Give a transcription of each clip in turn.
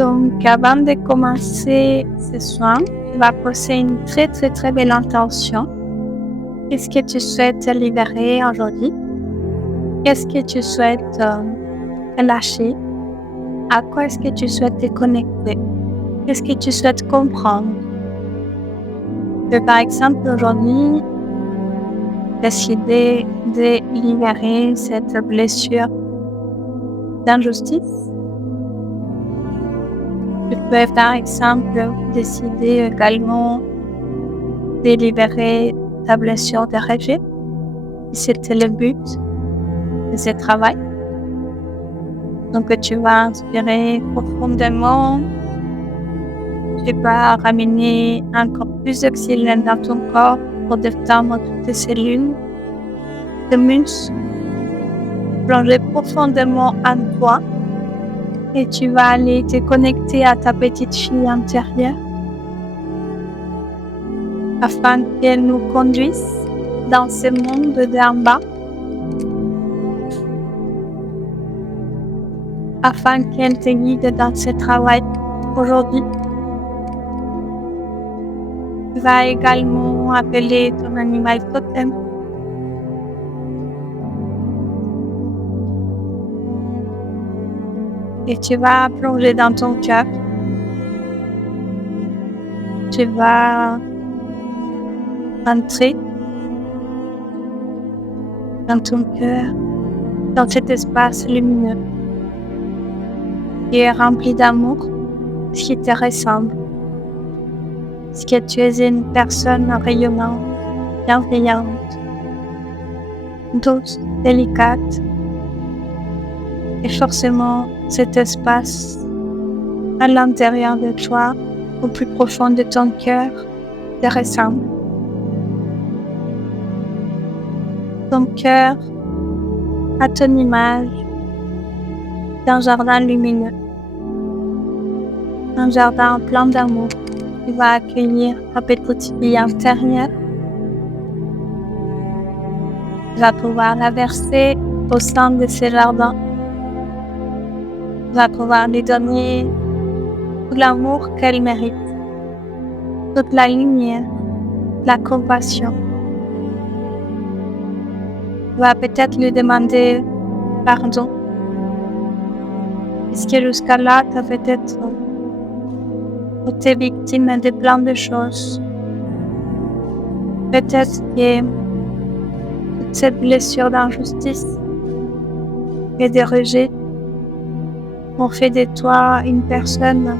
Donc, avant de commencer ce soin, tu vas poser une très très très belle intention. Qu'est-ce que tu souhaites libérer aujourd'hui? Qu'est-ce que tu souhaites lâcher? À quoi est-ce que tu souhaites te connecter? Qu'est-ce que tu souhaites comprendre? Par exemple, aujourd'hui, décider de libérer cette blessure d'injustice. Tu peux, par exemple, décider également de libérer ta blessure de rejet. C'était le but de ce travail. Donc, tu vas inspirer profondément. Tu vas ramener encore plus d'oxygène dans ton corps pour détendre toutes tes cellules, tes muscles. Plonger profondément en toi. Et tu vas aller te connecter à ta petite fille intérieure afin qu'elle nous conduise dans ce monde d'en bas, afin qu'elle te guide dans ce travail aujourd'hui. Tu vas également appeler ton animal totem. Et tu vas plonger dans ton cœur. Tu vas entrer dans ton cœur, dans cet espace lumineux qui est rempli d'amour, ce qui te ressemble. Parce que tu es une personne rayonnante, bienveillante, douce, délicate. Et forcément, cet espace à l'intérieur de toi, au plus profond de ton cœur, te ressemble. Ton cœur, à ton image, d'un jardin lumineux, un jardin plein d'amour. Tu vas accueillir ta petite fille intérieure. Tu vas pouvoir la verser au sein de ce jardin. Tu vas pouvoir lui donner tout l'amour qu'elle mérite, toute la lumière, la compassion. Tu vas peut-être lui demander pardon. Parce que jusqu'à là, tu as peut-être été victime de plein de choses. Peut-être que toute cette blessure d'injustice et de rejet ont fait de toi une personne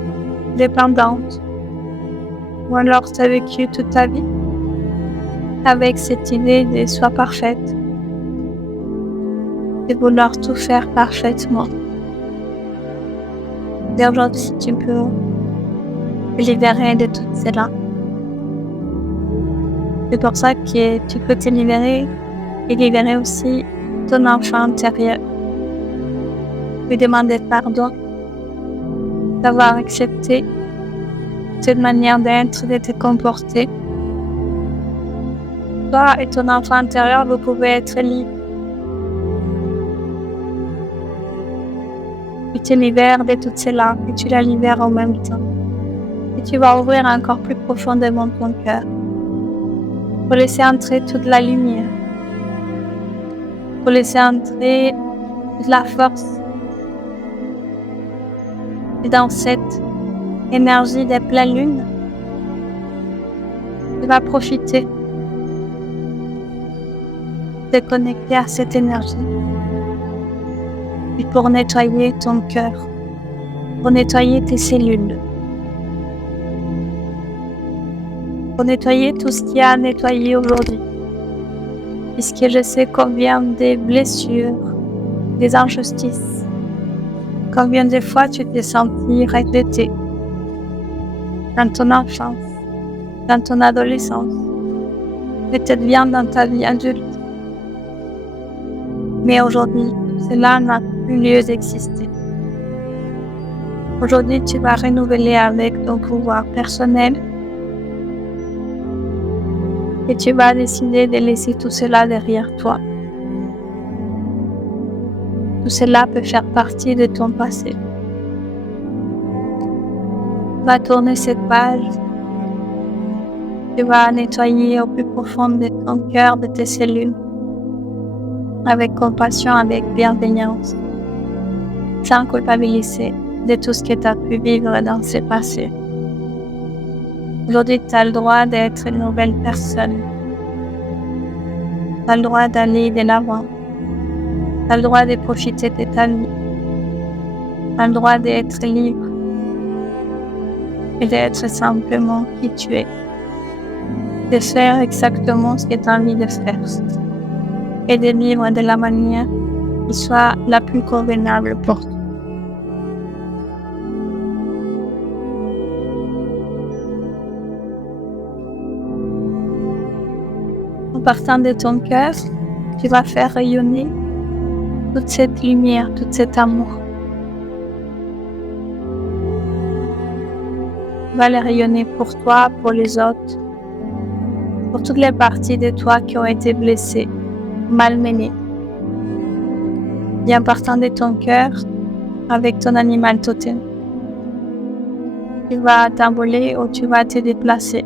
dépendante. Ou alors tu as vécu toute ta vie avec cette idée de sois parfaite, de vouloir tout faire parfaitement. Et aujourd'hui, tu peux te libérer de tout cela. C'est pour ça que tu peux te libérer et libérer aussi ton enfant intérieur. Lui demander pardon d'avoir accepté cette manière d'être, de te comporter. Toi et ton enfant intérieur, vous pouvez être libres. Tu te libères de tout cela et tu la libères en même temps. Et tu vas ouvrir encore plus profondément ton cœur pour laisser entrer toute la lumière, pour laisser entrer toute la force. Et dans cette énergie de pleine lune, tu vas profiter de te connecter à cette énergie. Et pour nettoyer ton cœur, pour nettoyer tes cellules, pour nettoyer tout ce qu'il y a à nettoyer aujourd'hui. Puisque je sais combien de blessures, des injustices, combien de fois tu t'es senti regretté dans ton enfance, dans ton adolescence, peut-être bien dans ta vie adulte. Mais aujourd'hui, cela n'a plus lieu d'exister. Aujourd'hui, tu vas renouveler avec ton pouvoir personnel et tu vas décider de laisser tout cela derrière toi. Tout cela peut faire partie de ton passé. vas tourner cette page. Tu vas nettoyer au plus profond de ton cœur, de tes cellules, avec compassion, avec bienveillance, sans culpabiliser de tout ce que tu as pu vivre dans ce passé. Aujourd'hui, tu as le droit d'être une nouvelle personne. Tu as le droit d'aller de l'avant. Tu as le droit de profiter de ta vie. Tu as le droit d'être libre et d'être simplement qui tu es. De faire exactement ce que tu as envie de faire et de vivre de la manière qui soit la plus convenable pour toi. En partant de ton cœur, tu vas faire rayonner toute cette lumière, tout cet amour. Tu vas le rayonner pour toi, pour les autres, pour toutes les parties de toi qui ont été blessées, malmenées. Et en partant de ton cœur, avec ton animal totem, tu vas t'envoler ou tu vas te déplacer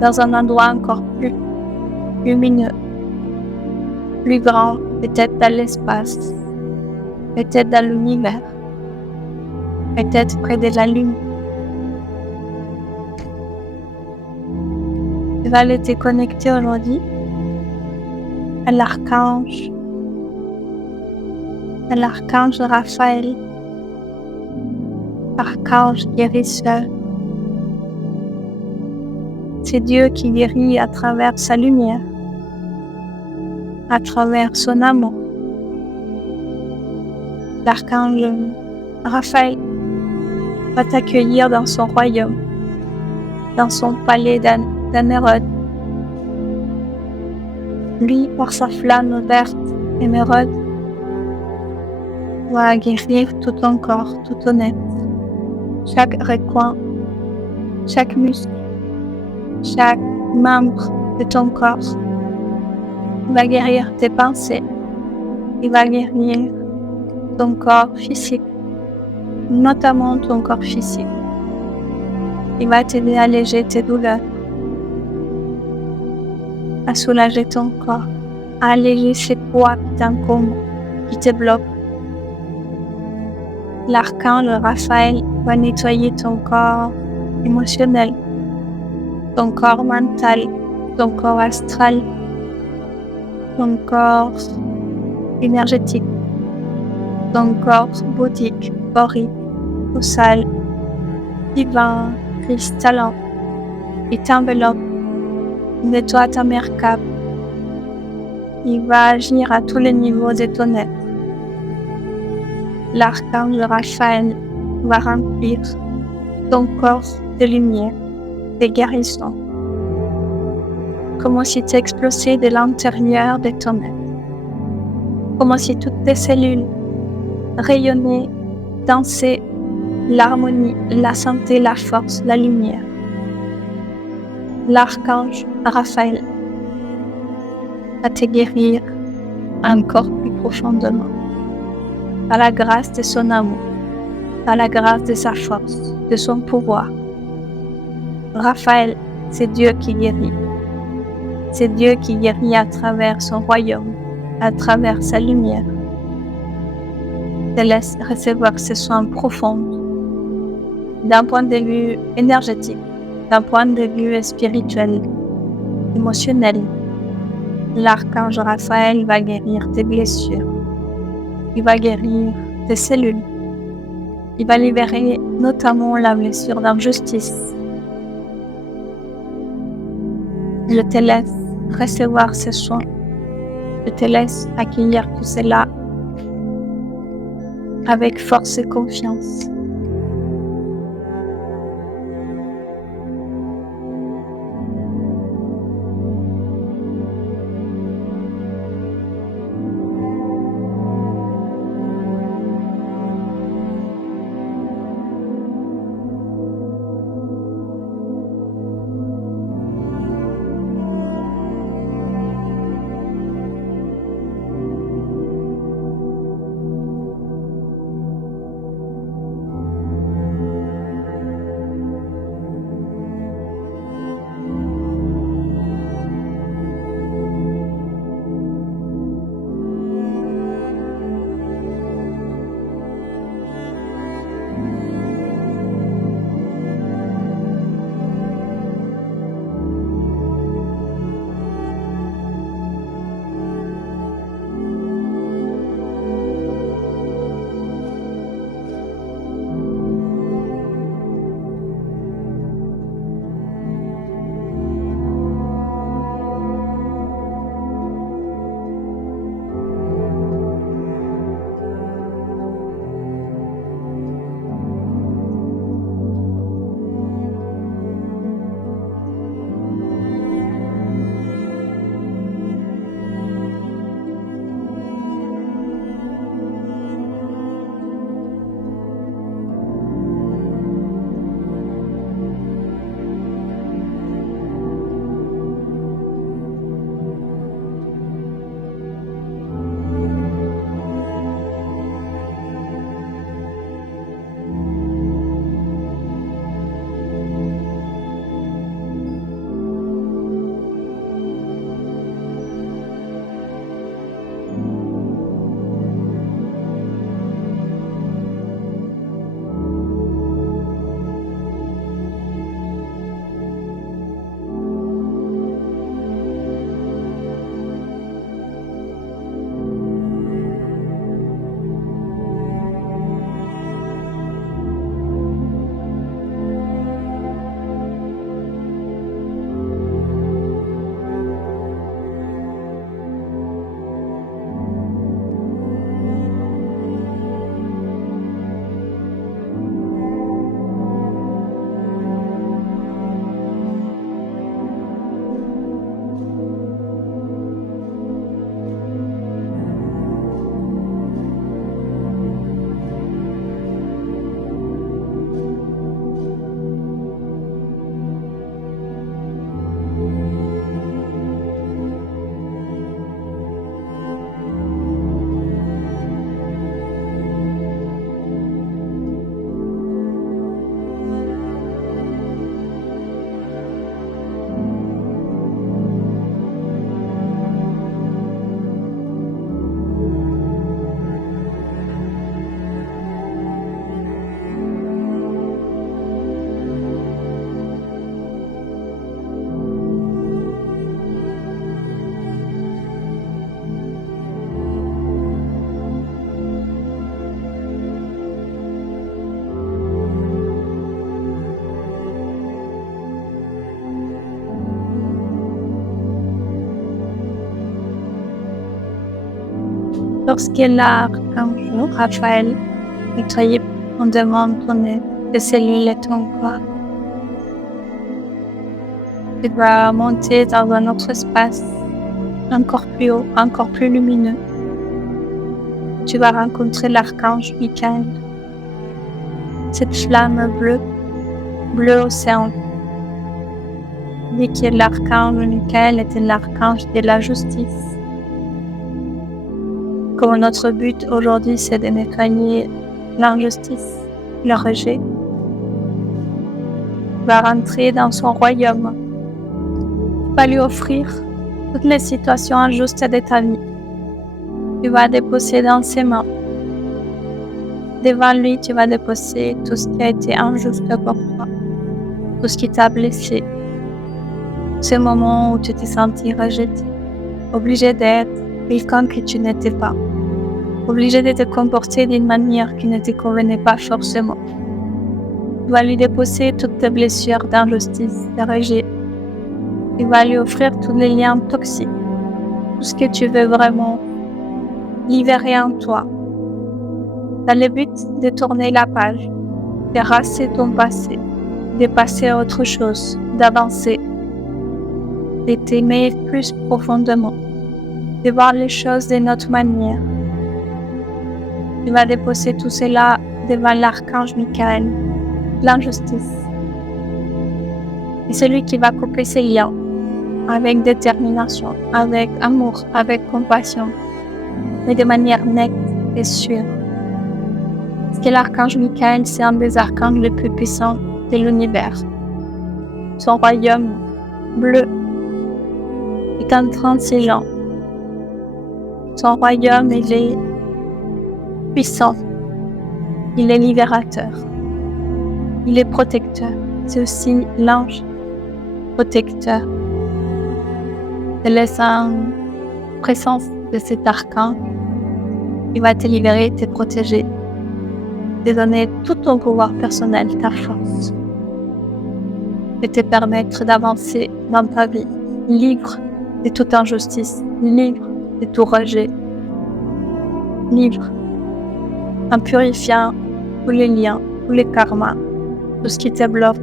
dans un endroit encore plus lumineux, plus grand, peut-être dans l'espace, peut-être dans l'univers, peut-être près de la lune. Tu vas aller te connecter aujourd'hui à l'archange Raphaël, archange guérisseur. C'est Dieu qui guérit à travers sa lumière, à travers son amour. L'archange Raphaël va t'accueillir dans son royaume, dans son palais d'émeraude. Lui, par sa flamme verte émeraude, va guérir tout ton corps, tout ton être, chaque recoin, chaque muscle, chaque membre de ton corps. Il va guérir tes pensées, il va guérir ton corps physique, notamment ton corps physique. Il va t'aider à alléger tes douleurs, à soulager ton corps, à alléger ces poids qui t'encombrent, qui te bloquent. L'archange Raphaël va nettoyer ton corps émotionnel, ton corps mental, ton corps astral, ton corps énergétique, ton corps bouddhique, aurique, causal, divin, cristallin. Il t'enveloppe, nettoie ta merkaba. Il va agir à tous les niveaux de ton être. L'archange Raphaël va remplir ton corps de lumière, de guérison, comme si tu explosais de l'intérieur de ton être, comme si toutes tes cellules rayonnaient, dansaient l'harmonie, la santé, la force, la lumière. L'archange Raphaël va te guérir encore plus profondément, par la grâce de son amour, par la grâce de sa force, de son pouvoir. Raphaël, c'est Dieu qui guérit. C'est Dieu qui guérit à travers son royaume, à travers sa lumière. Te laisse recevoir ce soin profond, d'un point de vue énergétique, d'un point de vue spirituel, émotionnel. L'archange Raphaël va guérir tes blessures. Il va guérir tes cellules. Il va libérer notamment la blessure d'injustice. Je te laisse recevoir ce soin. Je te laisse accueillir tout cela avec force et confiance. Lorsque l'archange Raphaël nettoyait profondément ton aide, tes cellules et ton corps, tu vas monter dans un autre espace, encore plus haut, encore plus lumineux. Tu vas rencontrer l'archange Michael. Cette flamme bleue, bleu océan. Dit que l'archange Michael était l'archange de la justice. Comme notre but aujourd'hui, c'est de nettoyer l'injustice, le rejet, va rentrer dans son royaume, va lui offrir toutes les situations injustes de ta vie. Tu vas déposer dans ses mains. Devant lui, tu vas déposer tout ce qui a été injuste pour toi, tout ce qui t'a blessé. Ce moment où tu t'es senti rejeté, obligé d'être quelqu'un que tu n'étais pas, obligé de te comporter d'une manière qui ne te convenait pas forcément. Tu vas lui déposer toutes tes blessures d'injustice, de rejet. Tu vas lui offrir tous les liens toxiques, tout ce que tu veux vraiment libérer en toi, dans le but de tourner la page, de rasser ton passé, de passer à autre chose, d'avancer, de t'aimer plus profondément, de voir les choses d'une autre manière. Tu vas déposer tout cela devant l'archange Michael, l'injustice. Et celui qui va couper ses liens avec détermination, avec amour, avec compassion, mais de manière nette et sûre. Parce que l'archange Michael, c'est un des archanges les plus puissants de l'univers. Son royaume bleu est intransigeant. Son royaume, il est puissant. Il est libérateur. Il est protecteur. C'est aussi l'ange protecteur. Te laisse en présence de cet archange. Il va te libérer, te protéger, te donner tout ton pouvoir personnel, ta force, et te permettre d'avancer dans ta vie, libre de toute injustice, libre de tout rejet, libre en purifiant tous les liens, tous les karmas, tout ce qui te bloque.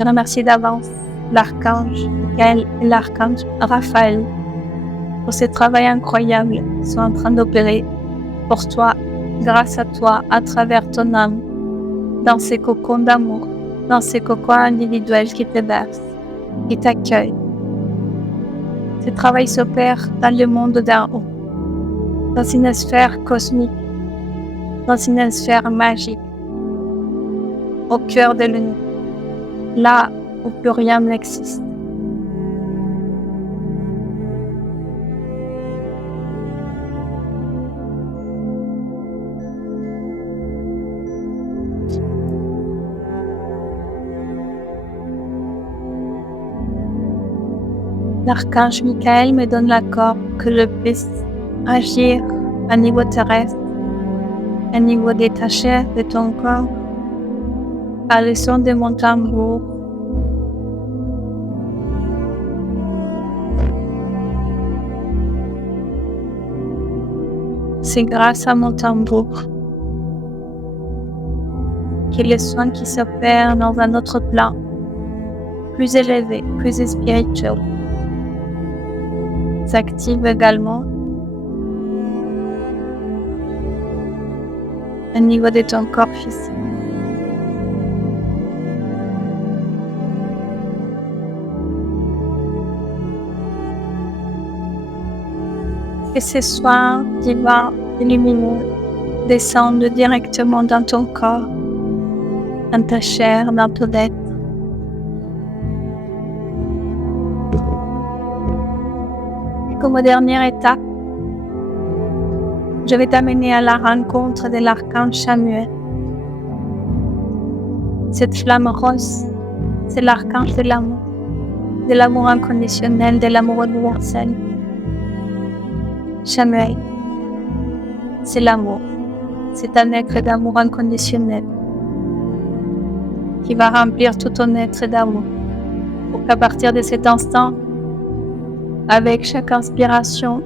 Je remercie d'avance l'archange Michael et l'archange Raphaël pour ce travail incroyable qu'ils sont en train d'opérer pour toi, grâce à toi, à travers ton âme, dans ces cocons d'amour, dans ces cocons individuels qui te bercent, qui t'accueillent. Ce travail s'opère dans le monde d'en haut, dans une sphère cosmique, dans une sphère magique, au cœur de l'univers, là où plus rien n'existe. L'archange Michael me donne l'accord que je puisse agir à niveau terrestre, à niveau détaché de ton corps, à le son de mon tambour. C'est grâce à mon tambour que les soins qui s'opèrent dans un autre plan, plus élevé, plus spirituel, s'active également au niveau de ton corps physique. Que ces soins divins illuminés descendent directement dans ton corps, dans ta chair, dans ton être. Comme dernière étape, je vais t'amener à la rencontre de l'archange Samuel. Cette flamme rose, c'est l'archange de l'amour inconditionnel, de l'amour universel. Samuel, c'est l'amour, c'est un être d'amour inconditionnel qui va remplir tout ton être d'amour pour qu'à partir de cet instant, avec chaque inspiration,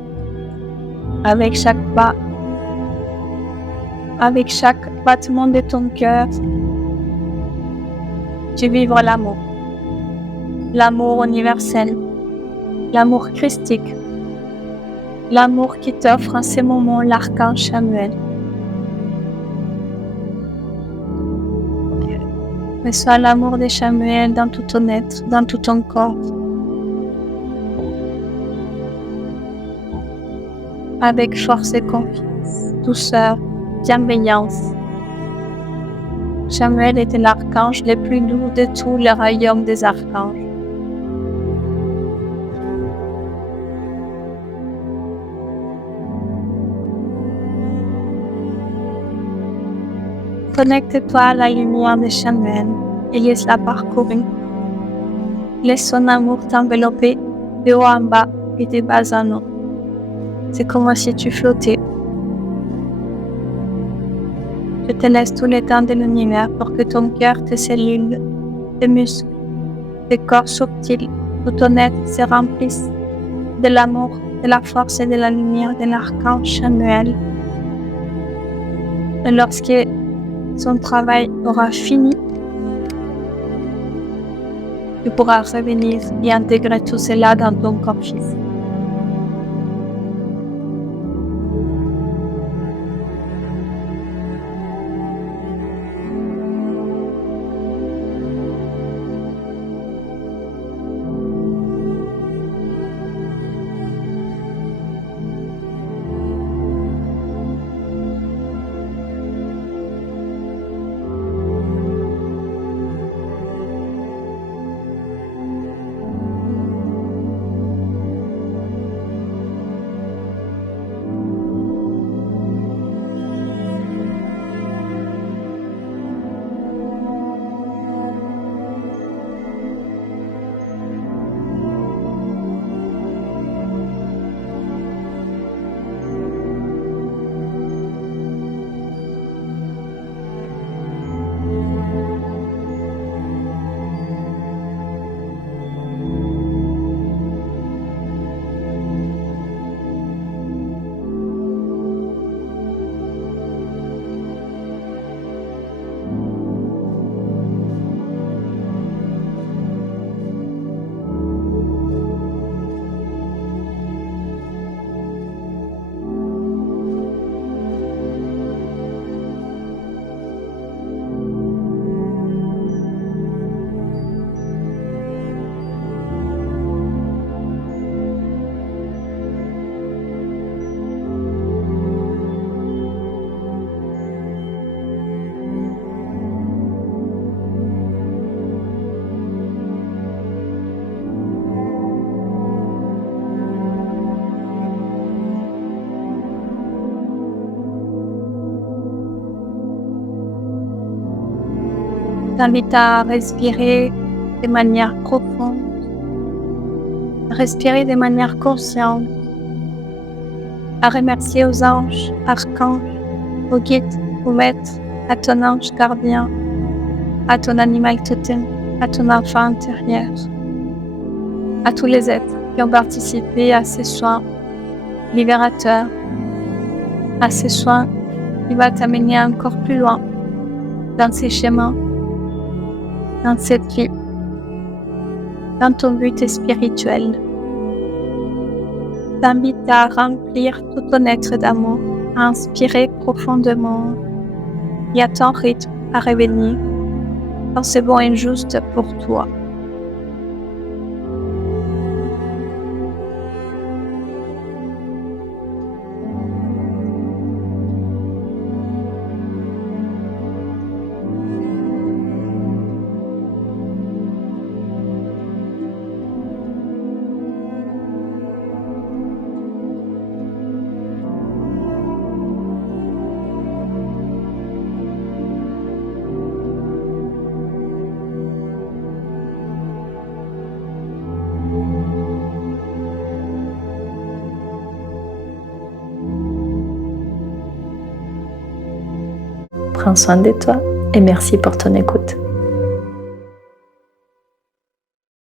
avec chaque pas, avec chaque battement de ton cœur, tu vivras l'amour. L'amour universel, l'amour christique, l'amour qui t'offre en ce moment l'archange Samuel. Reçois l'amour de Samuel dans tout ton être, dans tout ton corps. Avec force et confiance, douceur, bienveillance. Samuel était l'archange le plus doux de tout le royaume des archanges. Connecte-toi à la lumière de Samuel et laisse-la parcourir. Laisse son amour t'envelopper de haut en bas et de bas en haut. C'est comme si tu flottais. Je te laisse tout le temps de l'univers pour que ton cœur, tes cellules, tes muscles, tes corps subtils, tout ton être se remplisse de l'amour, de la force et de la lumière de l'archange Samuel. Et lorsque son travail aura fini, tu pourras revenir et intégrer tout cela dans ton corps physique. t'invite à respirer de manière profonde, respirer de manière consciente, à remercier aux anges, archanges, aux guides, aux maîtres, à ton ange gardien, à ton animal totem, à ton enfant intérieur, à tous les êtres qui ont participé à ces soins libérateurs, à ces soins qui vont t'amener encore plus loin dans ces chemins, dans cette vie, dans ton but spirituel. T'invite à remplir tout ton être d'amour, à inspirer profondément et à ton rythme à revenir quand c'est bon et juste pour toi. Prends soin de toi et merci pour ton écoute.